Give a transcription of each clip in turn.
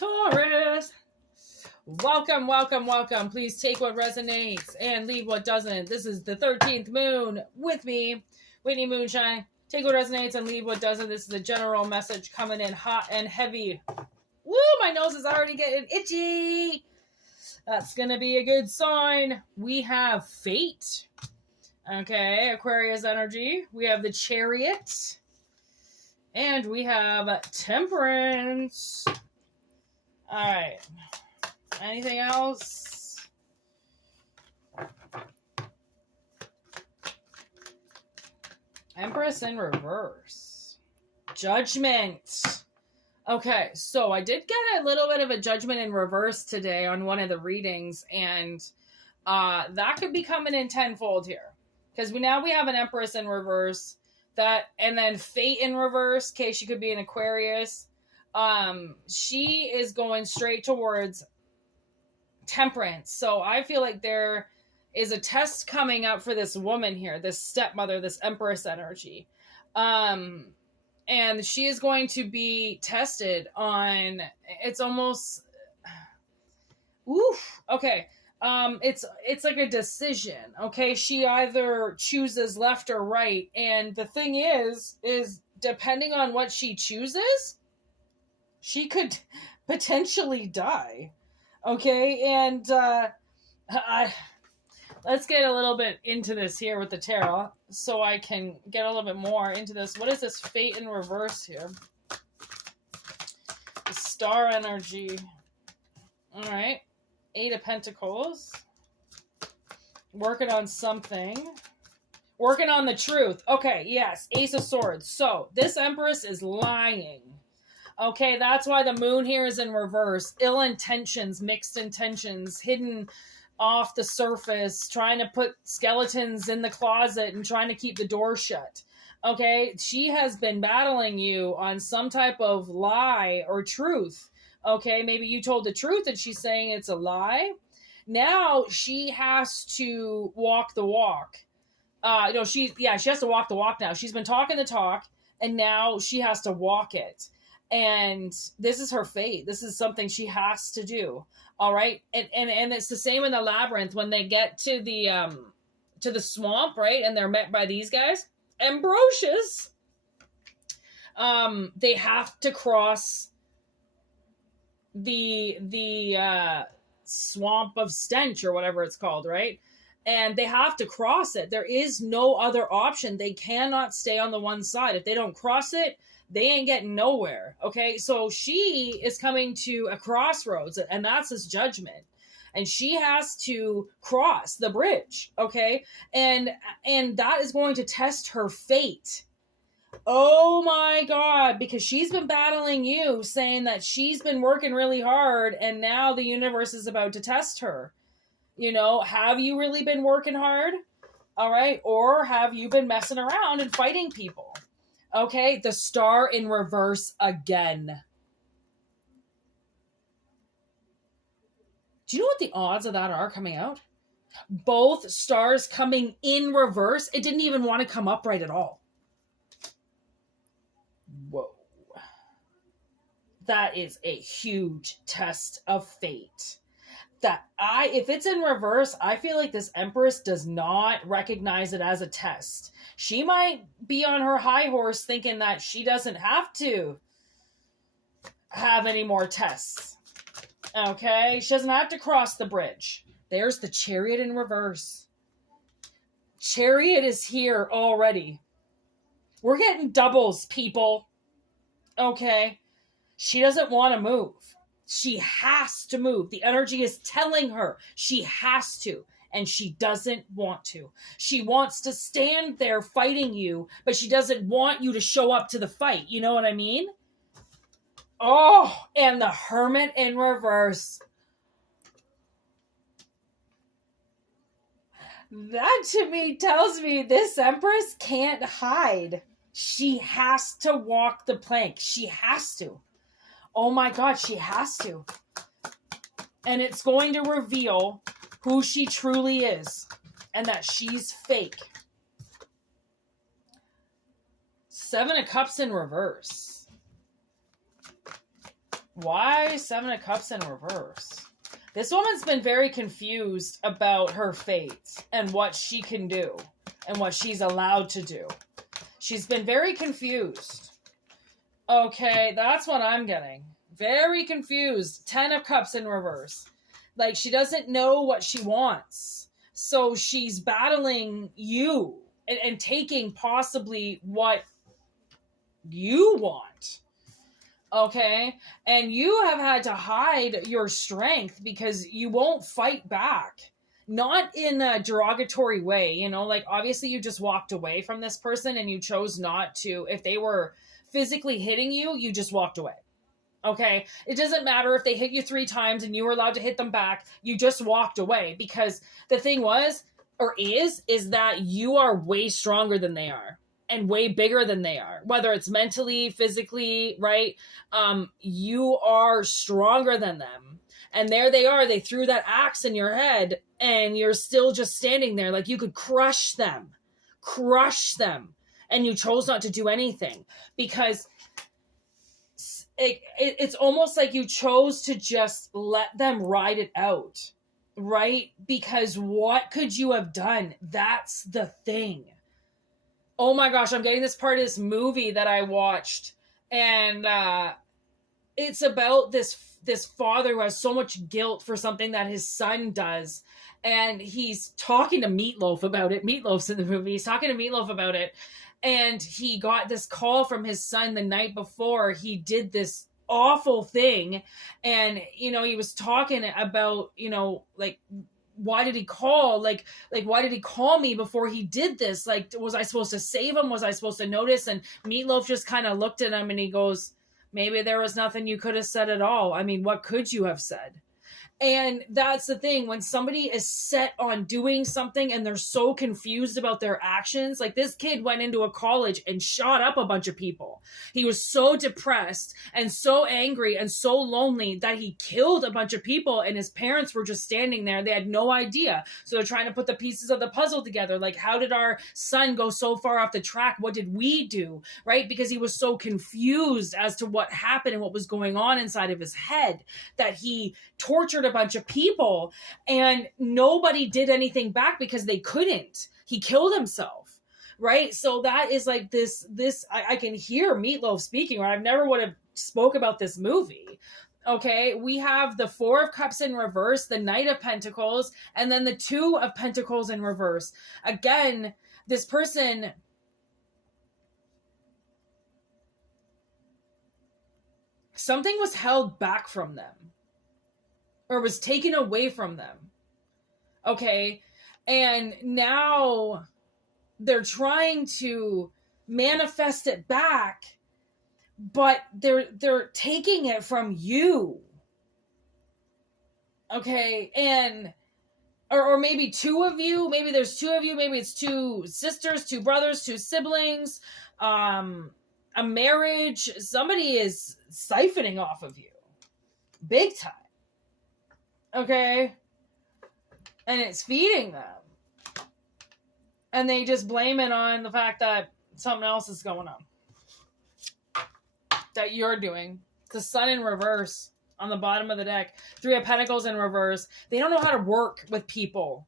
Taurus. Welcome, welcome, welcome. Please take what resonates and leave what doesn't. This is the 13th moon with me, Whitney Moonshine. Take what resonates and leave what doesn't. This is a general message coming in hot and heavy. Woo, my nose is already getting itchy. That's going to be a good sign. We have fate. Okay, Aquarius energy. We have the Chariot. And we have Temperance. All right. Anything else? Empress in reverse. Judgment. Okay, so I did get a little bit of a judgment in reverse today on one of the readings, and that could be coming in tenfold here. Because now we have an Empress in reverse, and then Fate in reverse. Okay, she could be an Aquarius. She is going straight towards Temperance. So I feel like there is a test coming up for this woman here, this stepmother, this Empress energy. And she is going to be tested on, it's almost, oof, okay. It's like a decision, okay? She either chooses left or right. And the thing is depending on what she chooses, she could potentially die. Okay, and let's get a little bit into this here with the tarot so I can get a little bit more into this. What is this Fate in reverse here? The Star energy. All right, 8 of Pentacles. Working on something. Working on the truth. Okay, yes, Ace of Swords. So this Empress is lying. Okay, that's why the moon here is in reverse. Ill intentions, mixed intentions, hidden off the surface, trying to put skeletons in the closet and trying to keep the door shut. Okay, she has been battling you on some type of lie or truth. Okay, maybe you told the truth and she's saying it's a lie. Now she has to walk the walk. She has to walk the walk now. She's been talking the talk and now she has to walk it. And this is her fate. This is something she has to do. All right. And it's the same in the labyrinth when they get to the swamp, right? And they're met by these guys, Ambrosius. They have to cross the swamp of stench or whatever it's called, right? And they have to cross it. There is no other option. They cannot stay on the one side. If they don't cross it, they ain't getting nowhere, okay? So she is coming to a crossroads, and that's his judgment. And she has to cross the bridge, okay? And that is going to test her fate. Oh my God, because she's been battling you, saying that she's been working really hard, and now the universe is about to test her. You know, have you really been working hard? All right? Or have you been messing around and fighting people? Okay, the Star in reverse again. Do you know what the odds of that are coming out? Both stars coming in reverse. It didn't even want to come upright at all. Whoa. That is a huge test of fate. If it's in reverse, I feel like this Empress does not recognize it as a test. She might be on her high horse thinking that she doesn't have to have any more tests. Okay? She doesn't have to cross the bridge. There's the Chariot in reverse. Chariot is here already. We're getting doubles, people. Okay? She doesn't want to move. She has to move. The energy is telling her she has to, and she doesn't want to. She wants to stand there fighting you, but she doesn't want you to show up to the fight. You know what I mean? Oh, and the Hermit in reverse. That to me tells me this Empress can't hide. She has to walk the plank. She has to. Oh my God, she has to. And it's going to reveal who she truly is and that she's fake. 7 of Cups in reverse. Why 7 of Cups in reverse? This woman's been very confused about her fate and what she can do and what she's allowed to do. She's been very confused. Okay, that's what I'm getting. Very confused. 10 of Cups in reverse. Like, she doesn't know what she wants. So she's battling you and taking possibly what you want. Okay? And you have had to hide your strength because you won't fight back. Not in a derogatory way, you know, like obviously you just walked away from this person and you chose not to. If they were physically hitting you, you just walked away. Okay? It doesn't matter if they hit you 3 times and you were allowed to hit them back. You just walked away because the thing was, or is that you are way stronger than they are. And way bigger than they are, whether it's mentally, physically, right? You are stronger than them. And there they are. They threw that axe in your head and you're still just standing there like you could crush them. And you chose not to do anything because it's almost like you chose to just let them ride it out, right? Because what could you have done? That's the thing. Oh my gosh, I'm getting this part of this movie that I watched. And it's about this father who has so much guilt for something that his son does. And he's talking to Meatloaf about it. Meatloaf's in the movie. He's talking to Meatloaf about it. And he got this call from his son the night before he did this awful thing. And, you know, he was talking about, you know, like, why did he call? Like, why did he call me before he did this? Like, was I supposed to save him? Was I supposed to notice? And Meatloaf just kind of looked at him and he goes, maybe there was nothing you could have said at all. I mean, what could you have said? And that's the thing. When somebody is set on doing something and they're so confused about their actions, like this kid went into a college and shot up a bunch of people. He was so depressed and so angry and so lonely that he killed a bunch of people and his parents were just standing there. They had no idea. So they're trying to put the pieces of the puzzle together. Like, how did our son go so far off the track? What did we do? Right? Because he was so confused as to what happened and what was going on inside of his head that he tortured a bunch of people and nobody did anything back because they couldn't. He killed himself, right? So that is like this I can hear Meatloaf speaking, or I never would have spoke about this movie. Okay, we have the 4 of Cups in reverse, the Knight of Pentacles, and then the 2 of Pentacles in reverse. Again, this person, something was held back from them. Or was taken away from them. Okay? And now they're trying to manifest it back, but they're taking it from you. Okay? And or maybe 2 of you, maybe there's 2 of you, maybe it's 2 sisters, 2 brothers, 2 siblings, a marriage. Somebody is siphoning off of you. Big time. Okay? And it's feeding them. And they just blame it on the fact that something else is going on. That you're doing. The Sun in reverse on the bottom of the deck. 3 of Pentacles in reverse. They don't know how to work with people.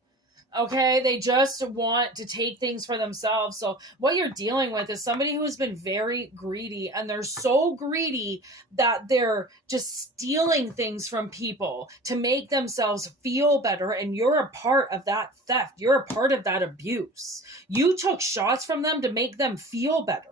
Okay? They just want to take things for themselves. So what you're dealing with is somebody who has been very greedy, and they're so greedy that they're just stealing things from people to make themselves feel better. And you're a part of that theft. You're a part of that abuse. You took shots from them to make them feel better.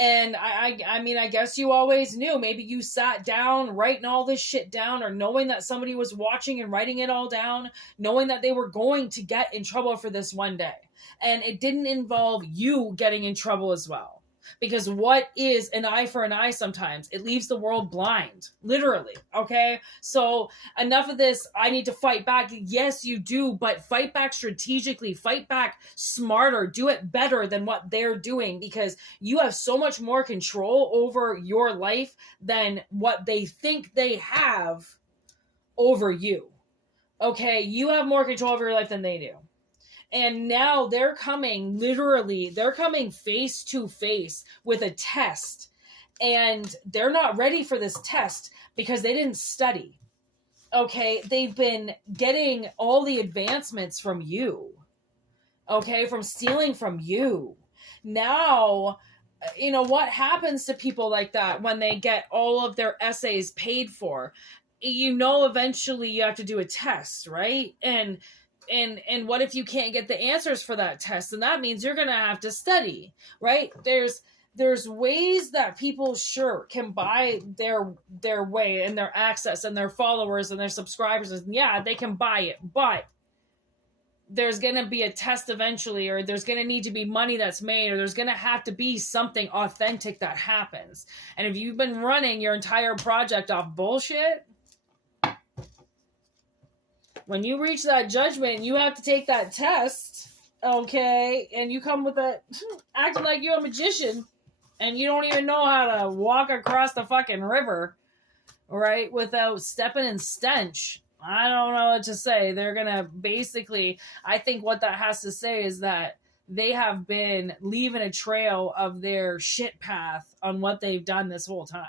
And I mean, I guess you always knew. Maybe you sat down writing all this shit down, or knowing that somebody was watching and writing it all down, knowing that they were going to get in trouble for this one day. And it didn't involve you getting in trouble as well. Because what is an eye for an eye sometimes? It leaves the world blind. Literally. Okay? So enough of this, I need to fight back. Yes, you do, but fight back strategically. Fight back smarter. Do it better than what they're doing, because you have so much more control over your life than what they think they have over you. Okay? You have more control over your life than they do. And now they're coming face to face with a test. And they're not ready for this test because they didn't study. Okay, they've been getting all the advancements from you. Okay, from stealing from you. Now, you know, what happens to people like that when they get all of their essays paid for? You know, eventually you have to do a test, right? And what if you can't get the answers for that test? And that means you're going to have to study, right? There's ways that people sure can buy their way and their access and their followers and their subscribers. And yeah, they can buy it, but there's going to be a test eventually, or there's going to need to be money that's made, or there's going to have to be something authentic that happens. And if you've been running your entire project off bullshit, when you reach that judgment, you have to take that test, okay? And you come with that, acting like you're a magician, and you don't even know how to walk across the fucking river, right? Without stepping in stench. I don't know what to say. They're going to basically, I think what that has to say is that they have been leaving a trail of their shit path on what they've done this whole time.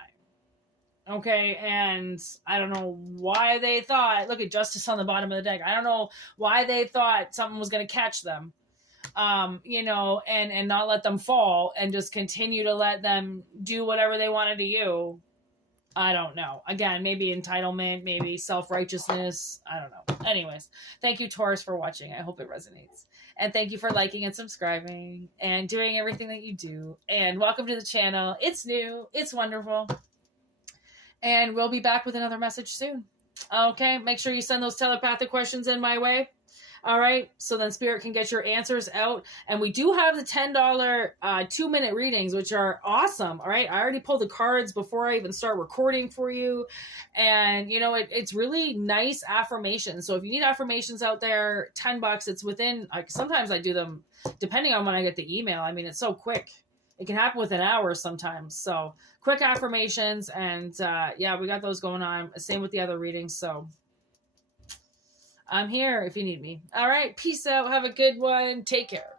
Okay, and I don't know why they thought, look at Justice on the bottom of the deck. I don't know why they thought something was going to catch them, you know, and not let them fall and just continue to let them do whatever they wanted to do. I don't know. Again, maybe entitlement, maybe self-righteousness. I don't know. Anyways, thank you, Taurus, for watching. I hope it resonates. And thank you for liking and subscribing and doing everything that you do. And welcome to the channel. It's new. It's wonderful. And we'll be back with another message soon. Okay, make sure you send those telepathic questions in my way. All right, so then Spirit can get your answers out. And we do have the $10 2-minute readings, which are awesome. All right, I already pulled the cards before I even start recording for you. And, you know, it's really nice affirmations. So if you need affirmations out there, $10, it's within, like, sometimes I do them depending on when I get the email. I mean, it's so quick. It can happen within hours sometimes. So quick affirmations. And yeah, we got those going on. Same with the other readings. So I'm here if you need me. All right. Peace out. Have a good one. Take care.